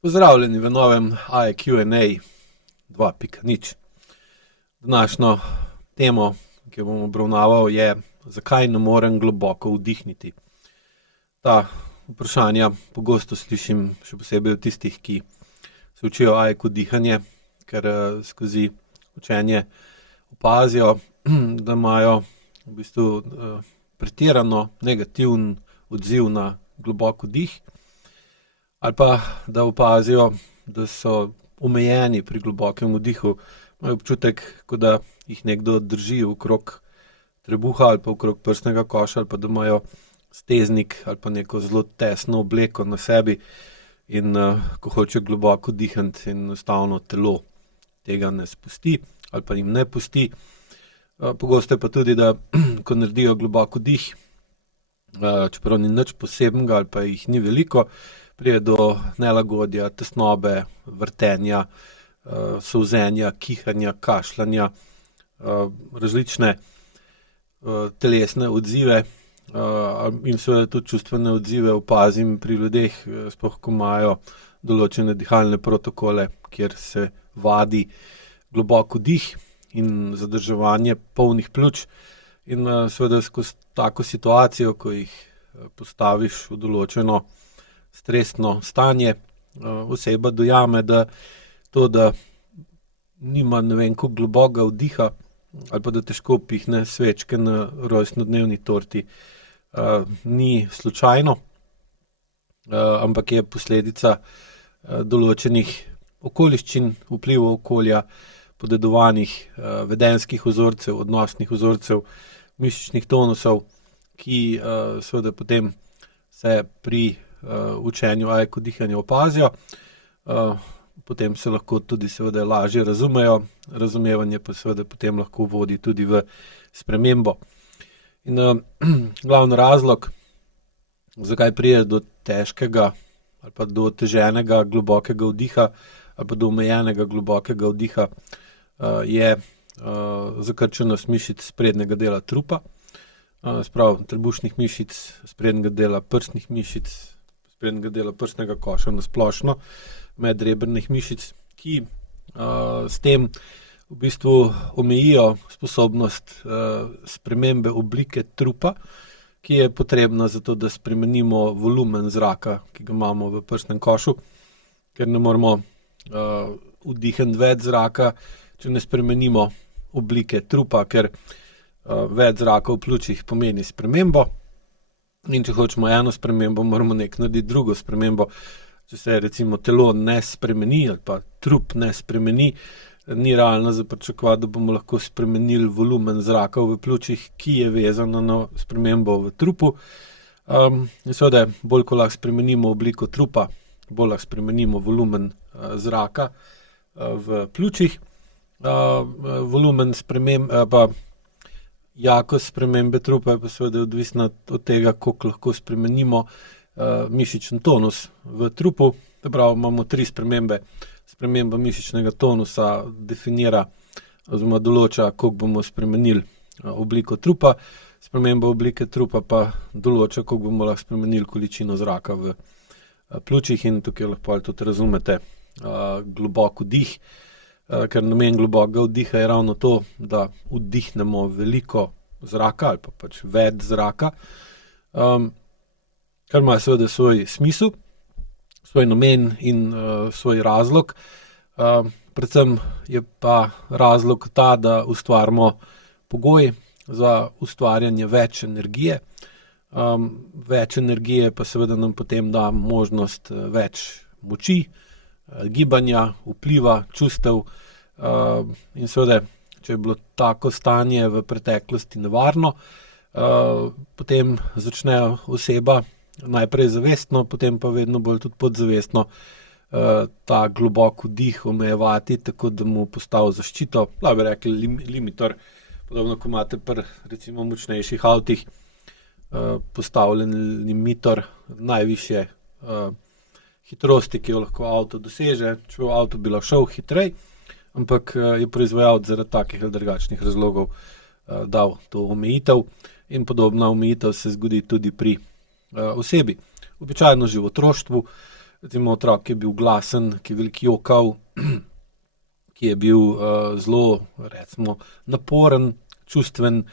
Pozdravljeni v novem AI Q&A 2.0. Današnjo temo, ki jo bom obravnaval, je, zakaj ne morem globoko vdihniti. Ta vprašanja pogosto slišim, še posebej od tistih, ki se učijo AIQ dihanje, ker skozi učenje opazijo, da imajo v bistvu pretirano negativen odziv na globok vdih, ali pa da opazijo, da so omejeni pri globokem vdihu, imajo občutek, kot da jih nekdo drži okrog trebuha ali pa okrog prsnega koša, ali pa da imajo steznik ali pa neko zelo tesno obleko na sebi in ko hočejo globoko dihniti, enostavno telo tega ne spusti ali pa jim ne pusti. Pogosto je pa tudi, da ko naredijo globok vdih, čeprav ni nič posebnega ali pa jih ni veliko, pride do nelagodja, tesnobe, vrtenja, solzenja, kihanja, kašljanja, različne telesne odzive, in seveda tudi čustvene odzive opazim pri ljudeh, sploh ko imajo določene dihalne protokole, kjer se vadi globok vdih in zadrževanje polnih pljuč. In seveda skozi tako situacijo, ko jih postaviš v določeno stresno stanje, oseba dojame, da to, da nima ne vem koliko globokega vdiha ali pa da težko pihne svečke na rojstnodnevni torti, ni slučajno, ampak je posledica določenih okoliščin, vplivov okolja, podedovanih vedenjskih vzorcev, odnosnih vzorcev, mišičnih tonusov, ki seveda potem se pri učenju AIQ dihanja opazijo, potem se lahko tudi seveda lažje razumejo, razumevanje pa seveda potem lahko vodi tudi v spremembo. In glavni razlog, zakaj pride do težkega ali pa do oteženega globokega vdiha ali pa do omejenega globokega vdiha, je zakrčenost mišic sprednjega dela trupa, sprav trebušnih mišic, sprednjega dela prsnih mišic, sprednjega dela prsnega koša na splošno, medrebrnih mišic, ki s tem v bistvu omejijo sposobnost spremembe oblike trupa, ki je potrebna za to, da spremenimo volumen zraka, ki ga imamo v prsnem košu, ker ne moremo vdihniti več zraka, če ne spremenimo oblike trupa, ker več zraka v pljučih pomeni spremembo. In če hočemo eno spremembo, moramo narediti drugo spremembo. Če se recimo telo ne spremeni ali pa trup ne spremeni, ni realno za pričakovati, da bomo lahko spremenili volumen zraka v pljučih, ki je vezan na spremembo v trupu. In seveda, bolj ko lahko spremenimo obliko trupa, bolj lahko spremenimo volumen zraka v pljučih. Volumen pa jakost spremembe trupa je pa seveda odvisna od tega, koliko lahko spremenimo mišičen tonus v trupu. Se pravi, imamo 3 spremembe. Sprememba mišičnega tonusa definira oziroma določa, koliko bomo spremenili obliko trupa, sprememba oblike trupa pa določa, koliko bomo lahko spremenili količino zraka v pljučih, in tukaj lahko tudi razumete globok vdih, ker namen globokega vdiha je ravno to, da vdihnemo veliko zraka ali pa pač več zraka, kar ima seveda svoj smisel, svoj namen in svoj razlog. Predvsem je pa razlog ta, da ustvarimo pogoj za ustvarjanje več energije. Več energije pa seveda nam potem da možnost več moči, gibanja, vpliva, čustev, in seveda, če je bilo tako stanje v preteklosti nevarno, potem začne oseba najprej zavestno, potem pa vedno bolj tudi podzavestno ta globok vdih omejevati, tako da mu postavi zaščito, lahko bi rekli limitor, podobno ko imate pri recimo močnejših avtih postavljen limitor najvišje hitrosti, ki jo lahko avto doseže. Če avto bi lahko šel hitreje, ampak je proizvajalec zaradi takih ali drugačnih razlogov dal to omejitev, in podobna omejitev se zgodi tudi pri osebi. Običajno že v otroštvu, recimo otrok, ki je bil glasen, ki je veliko jokal, ki je bil zelo, recimo, naporen, čustven,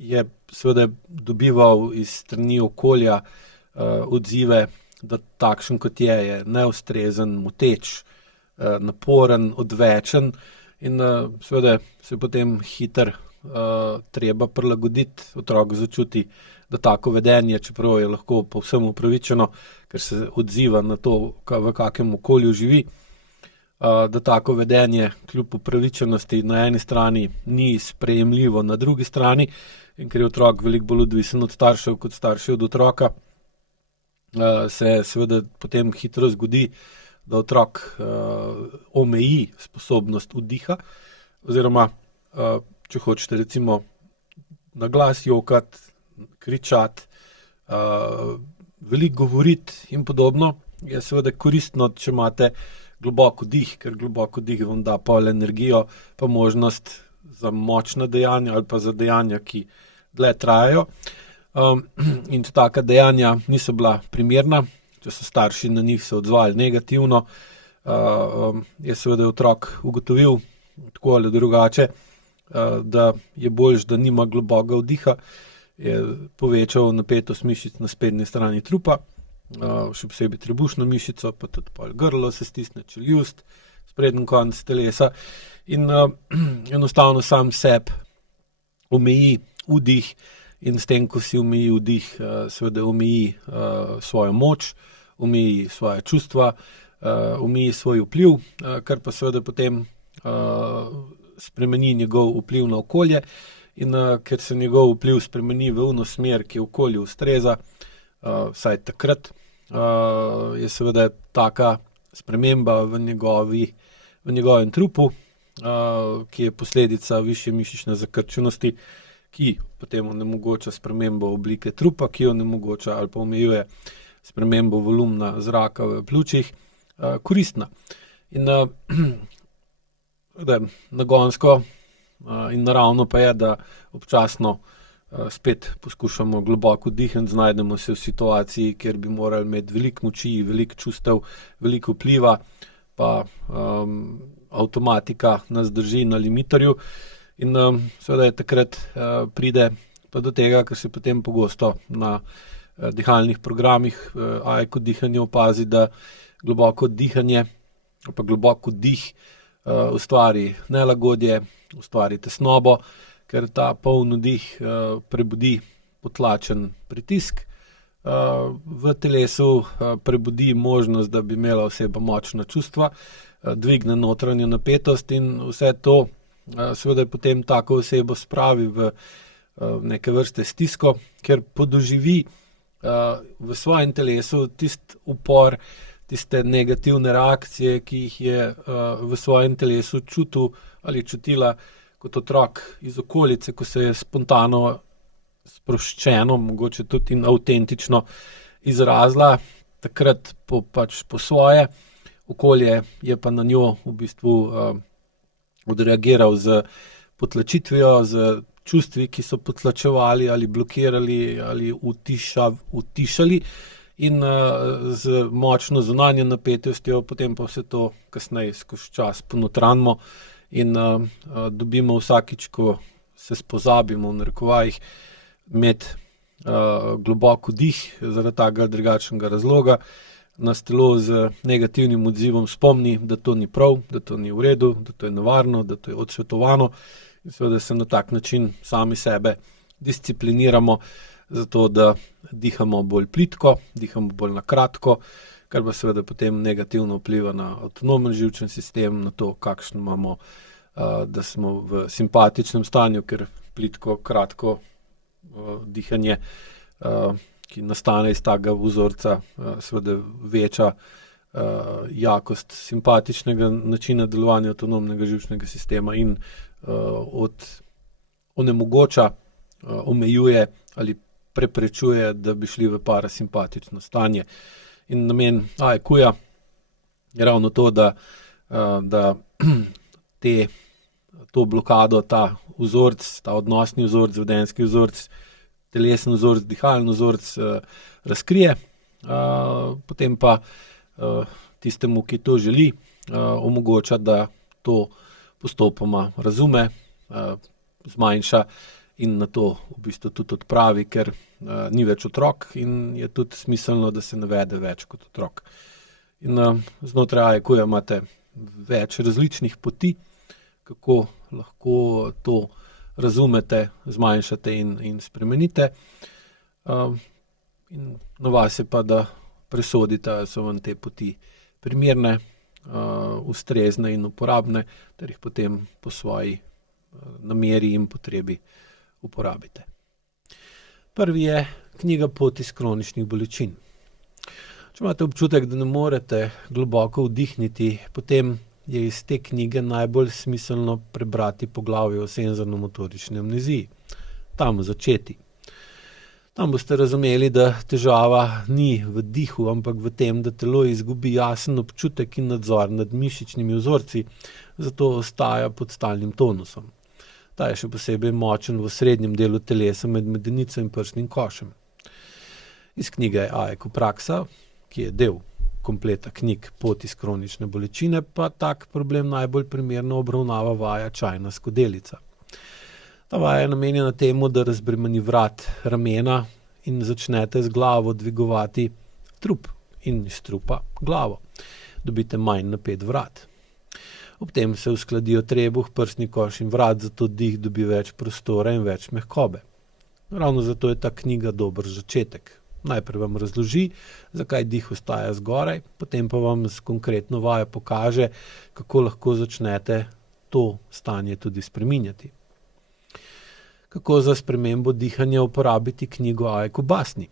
je seveda dobival iz strani okolja odzive, da takšen, kot je neustrezen, moteč, naporen, odvečen in seveda se potem hitro treba prilagoditi. Otrok začuti, da tako vedenje, čeprav je lahko povsem upravičeno, ker se odziva na to, v kakem okolju živi, da tako vedenje kljub upravičenosti na eni strani ni sprejemljivo na drugi strani, in ker je otrok veliko bolj odvisen od staršev kot starši od otroka, se seveda potem hitro zgodi, da otrok omeji sposobnost vdiha, oziroma če hočete recimo na glas jokati, kričati, veliko govoriti in podobno, je seveda koristno, če imate globok vdih, ker globok vdih vam da pol energijo, pa možnost za močna dejanja ali pa za dejanja, ki dlje trajajo. In taka dejanja niso bila primerna, če so starši na njih se odzvali negativno, je seveda otrok ugotovil tako ali drugače, da je boljše, da nima globokega vdiha, je povečal napetost mišic na sprednji strani trupa, še posebej trebušno mišico, pa tudi pol grlo se stisne, čeljust, sprednji konec telesa in enostavno sam sebi omeji vdih in s tem, ko si omeji vdih, seveda omeji svojo moč, omeji svoje čustva, omeji svoj vpliv, kar pa seveda potem spremeni njegov vpliv na okolje in ker se njegov vpliv spremeni v ono smer, ki okolju ustreza, vsaj takrat, je seveda taka sprememba v njegovem trupu, ki je posledica višje mišične zakrčenosti, ki potem onemogoča spremembo oblike trupa, ki onemogoča ali pa omejuje spremembo volumna zraka v pljučih, koristna. In nagonsko in naravno pa je, da občasno spet poskušamo globoko vdihniti, znajdemo se v situaciji, kjer bi morali imeti veliko moči, veliko čustev, veliko vpliva, pa avtomatika nas drži na limitorju in seveda je takrat pride pa do tega, ker se potem pogosto na dihalnih programih AIQ dihanje opazi, da globoko dihanje ali pa globoko vdih ustvari nelagodje, ustvari tesnobo, ker ta poln vdih prebudi potlačen pritisk v telesu, prebudi možnost, da bi imela oseba močna čustva, dvigne notranjo napetost in vse to seveda potem tako osebo spravi v neke vrste stisko, ker podoživi v svojem telesu tisti upor, tiste negativne reakcije, ki jih je v svojem telesu čutil ali čutila kot otrok iz okolice, ko se je spontano, sproščeno, mogoče tudi in avtentično izrazila, takrat po svoje, okolje je pa na njo v bistvu odreagiral z potlačitvijo, z čustvi, ki so potlačevali ali blokirali ali utišali in z močno zunanjo napetostjo, potem pa vse to kasneje skozi čas ponotranimo in dobimo vsakič, ko se spozabimo v narekovajih imeti globok vdih zaradi takega ali drugačnega razloga, nas telo z negativnim odzivom spomni, da to ni prav, da to ni v redu, da to je nevarno, da to je odsvetovano in seveda se na tak način sami sebe discipliniramo, zato da dihamo bolj plitko, dihamo bolj na kratko, kar pa seveda potem negativno vpliva na avtonomen živčen sistem, na to, kakšno imamo, da smo v simpatičnem stanju, ker plitko, kratko dihanje, ki nastane iz takega vzorca, seveda veča jakost simpatičnega načina delovanja avtonomnega živčnega sistema in onemogoča, omejuje ali preprečuje, da bi šli v parasimpatično stanje. In namen AIQ-ja je ravno to, da to blokado, ta vzorec, ta odnosni vzorec, vedenjski vzorec, telesni vzorec, dihalni vzorec razkrije potem pa tistemu, ki to želi, omogoča, da to postopoma razume, zmanjša in nato v bistvu tudi odpravi, ker ni več otrok in je tudi smiselno, da se navede več kot otrok. In znotraj AEQ-ja imate več različnih poti, kako lahko to razumete, zmanjšate in spremenite. In na vas je pa, da presodite, ali so vam te poti primerne, ustrezne in uporabne, ter jih potem po svoji nameri in potrebi uporabite. Prvi je knjiga Pot iz kroničnih bolečin. Če imate občutek, da ne morete globoko vdihniti, potem je iz te knjige najbolj smiselno prebrati poglavje o senzorno-motorični amneziji. Tam začeti. Tam boste razumeli, da težava ni v dihu, ampak v tem, da telo izgubi jasen občutek in nadzor nad mišičnimi vzorci, zato ostaja pod stalnim tonusom. Ta je še posebej močen v srednjem delu telesa med medenico in prsnim košem. Iz knjige AEQ praksa, ki je del kompleta knjig Pot iz kronične bolečine, pa tak problem najbolj primerno obravnava vaja čajna skodelica. Ta vaja je namenjena temu, da razbremeni vrat, ramena in začnete z glavo dvigovati trup in iz trupa glavo. Dobite manj napet vrat. Ob tem se uskladijo trebuh, prsni koš in vrat, zato dih dobi več prostora in več mehkobe. Ravno zato je ta knjiga dober začetek. Najprej vam razloži, zakaj dih ostaja zgoraj, potem pa vam s konkretno vajo pokaže, kako lahko začnete to stanje tudi spreminjati. Kako za spremembo dihanja uporabiti knjigo AEQ basni.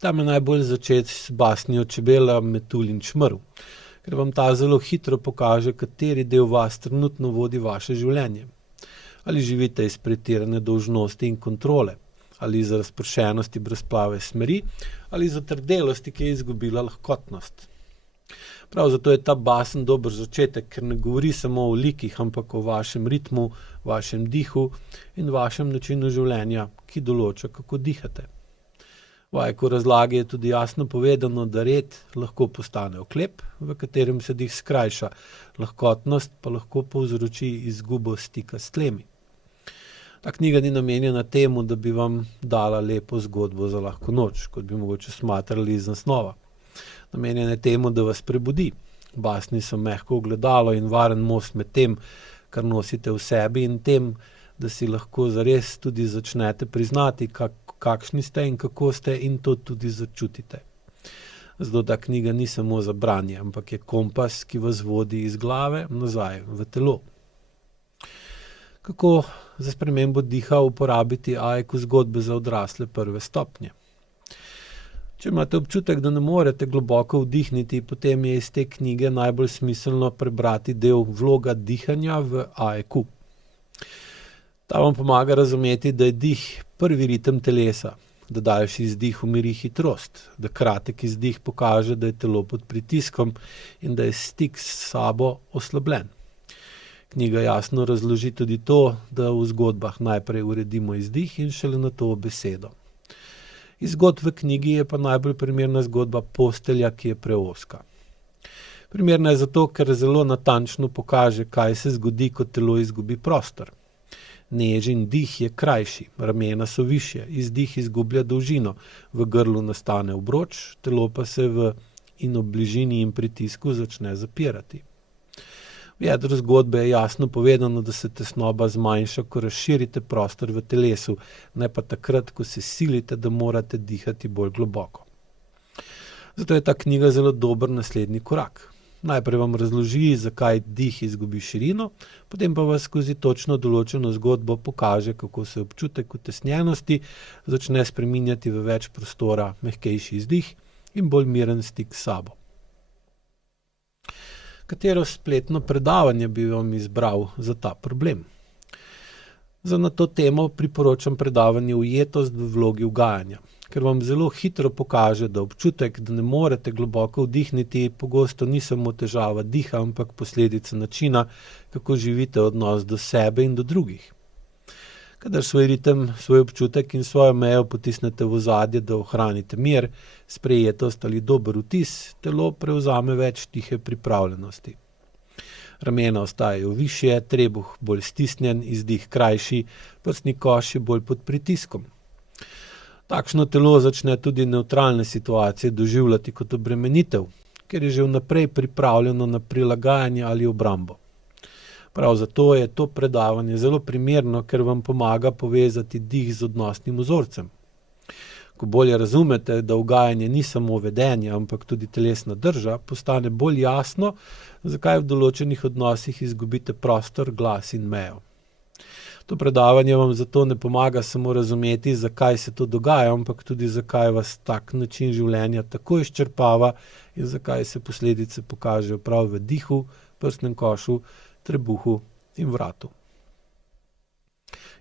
Tam je najbolj začeti s basnijo Čebela, metulj in čmrlj, ker vam ta zelo hitro pokaže, kateri del vas trenutno vodi vaše življenje. Ali živite iz pretirane dolžnosti in kontrole, ali iz razpršenosti brezplave smeri, ali iz otrdelosti, ki je izgubila lahkotnost. Prav zato je ta basen dober začetek, ker ne govori samo o likih, ampak o vašem ritmu, vašem dihu in vašem načinu življenja, ki določa, kako dihate. V AEQ razlagi je tudi jasno povedano, da red lahko postane oklep, v katerem se dih skrajša, lahkotnost pa lahko povzroči izgubo stika s tlemi. Ta knjiga ni namenjena temu, da bi vam dala lepo zgodbo za lahko noč, kot bi mogoče smatrali iz naslova. Namenjena je temu, da vas prebudi. Basni so mehko ogledalo in varen most med tem, kar nosite v sebi, in tem, da si lahko zares tudi začnete priznati, kakšni ste in kako ste, in to tudi začutite. Zato ta knjiga ni samo za branje, ampak je kompas, ki vas vodi iz glave nazaj v telo. Kako za spremembo diha uporabiti AEQ zgodbe za odrasle prve stopnje? Če imate občutek, da ne morete globoko vdihniti, potem je iz te knjige najbolj smiselno prebrati del Vloga dihanja v AEQ. Ta vam pomaga razumeti, da je dih prvi ritem telesa, da daljši izdih umiri hitrost, da kratek izdih pokaže, da je telo pod pritiskom in da je stik s sabo oslabljen. Knjiga jasno razloži tudi to, da v zgodbah najprej uredimo izdih in šele nato besedo. Iz zgodb v knjigi je pa najbolj primerna zgodba Postelja, ki je preozka. Primerna je zato, ker zelo natančno pokaže, kaj se zgodi, ko telo izgubi prostor. Nežin dih je krajši, ramena so višje, izdih izgublja dolžino, v grlu nastane obroč, telo pa se ob bližini in pritisku začne zapirati. V jedru zgodbe je jasno povedano, da se tesnoba zmanjša, ko razširite prostor v telesu, ne pa takrat, ko se silite, da morate dihati bolj globoko. Zato je ta knjiga zelo dober naslednji korak. Najprej vam razloži, zakaj dih izgubi širino, potem pa vas skozi točno določeno zgodbo pokaže, kako se občutek utesnjenosti začne spreminjati v več prostora, mehkejši izdih in bolj miren stik s sabo. Katero spletno predavanje bi vam izbral za ta problem? Na to temo priporočam predavanje Ujetost v vlogi ugajanja, ker vam zelo hitro pokaže, da občutek, da ne morete globoko vdihniti, pogosto ni samo težava diha, ampak posledica načina, kako živite odnos do sebe in do drugih. kadar svoj ritem, svoj občutek in svojo mejo potisnete v ozadje, da ohranite mir, sprejetost ali dober vtis, telo prevzame več tihe pripravljenosti. Ramena ostajajo višje, trebuh bolj stisnjen, izdih krajši, prsni koš je bolj pod pritiskom. Takšno telo začne tudi nevtralne situacije doživljati kot obremenitev, ker je že vnaprej pripravljeno na prilagajanje ali obrambo. Prav zato je to predavanje zelo primerno, ker vam pomaga povezati dih z odnosnim vzorcem. Ko bolje razumete, da ugajanje ni samo vedenje, ampak tudi telesna drža, postane bolj jasno, zakaj v določenih odnosih izgubite prostor, glas in mejo. To predavanje vam zato ne pomaga samo razumeti, zakaj se to dogaja, ampak tudi zakaj vas tak način življenja tako izčrpava in zakaj se posledice pokažejo prav v dihu, prsnem košu, trebuhu in vratu.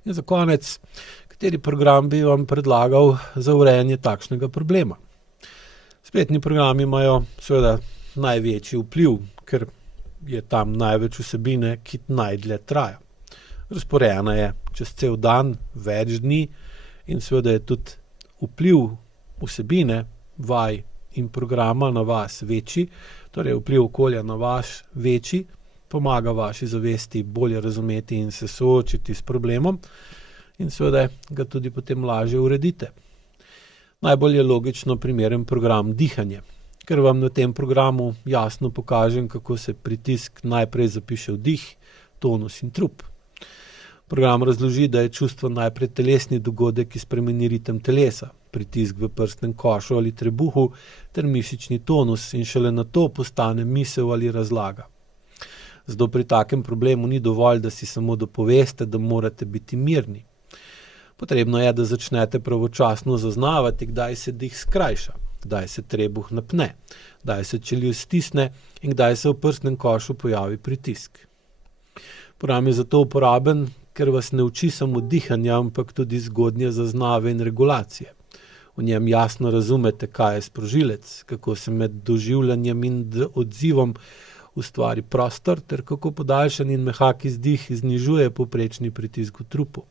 In za konec, kateri program bi vam predlagal za urejanje takšnega problema? Spletni programi imajo seveda največji vpliv, ker je tam največ vsebine, ki najdlje traja. Razporejena je čez cel dan, več dni in seveda je tudi vpliv vsebine, vaj in programa na vas večji, torej vpliv okolja na vas večji, pomaga vaši zavesti bolje razumeti in se soočiti s problemom in seveda ga tudi potem lažje uredite. Najbolj je logično primeren program dihanje, ker vam na tem programu jasno pokažem, kako se pritisk najprej zapiše v dih, tonus in trup. Program razloži, da je čustvo najprej telesni dogodek, ki spremeni ritem telesa, pritisk v prsnem košu ali trebuhu ter mišični tonus in šele nato postane misel ali razlaga. Zato pri takem problemu ni dovolj, da si samo dopoveste, da morate biti mirni. Potrebno je, da začnete pravočasno zaznavati, kdaj se dih skrajša, kdaj se trebuh napne, kdaj se čeljust stisne in kdaj se v prsnem košu pojavi pritisk. Program je zato uporaben, ker vas ne uči samo dihanja, ampak tudi zgodnje zaznave in regulacije. V njem jasno razumete, kaj je sprožilec, kako se med doživljanjem in odzivom ustvari prostor ter kako podaljšan in mehak izdih znižuje povprečni pritisk v trupu.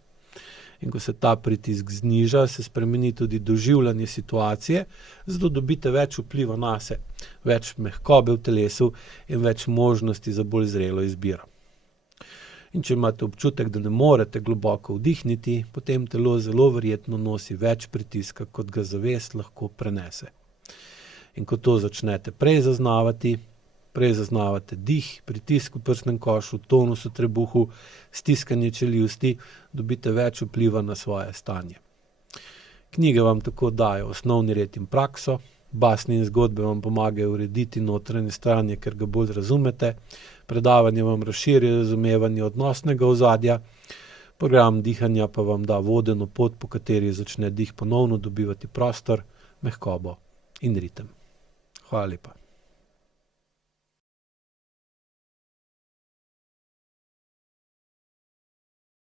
In ko se ta pritisk zniža, se spremeni tudi doživljanje situacije, zato dobite več vpliva nase, več mehkobe v telesu in več možnosti za bolj zrelo izbiro. In če imate občutek, da ne morete globoko vdihniti, potem telo zelo verjetno nosi več pritiska, kot ga zavest lahko prenese. In ko to začnete prej zaznavate dih, pritisk v prsnem košu, tonus v trebuhu, stiskanje čeljusti, dobite več vpliva na svoje stanje. Knjige vam tako dajo osnovni red in prakso, basni in zgodbe vam pomagajo urediti notranje stanje, ker ga bolj razumete, predavanje vam razširi razumevanje odnosnega ozadja, program dihanja pa vam da vodeno pot, po kateri začne dih ponovno dobivati prostor, mehkobo in ritem. Hvala lepa.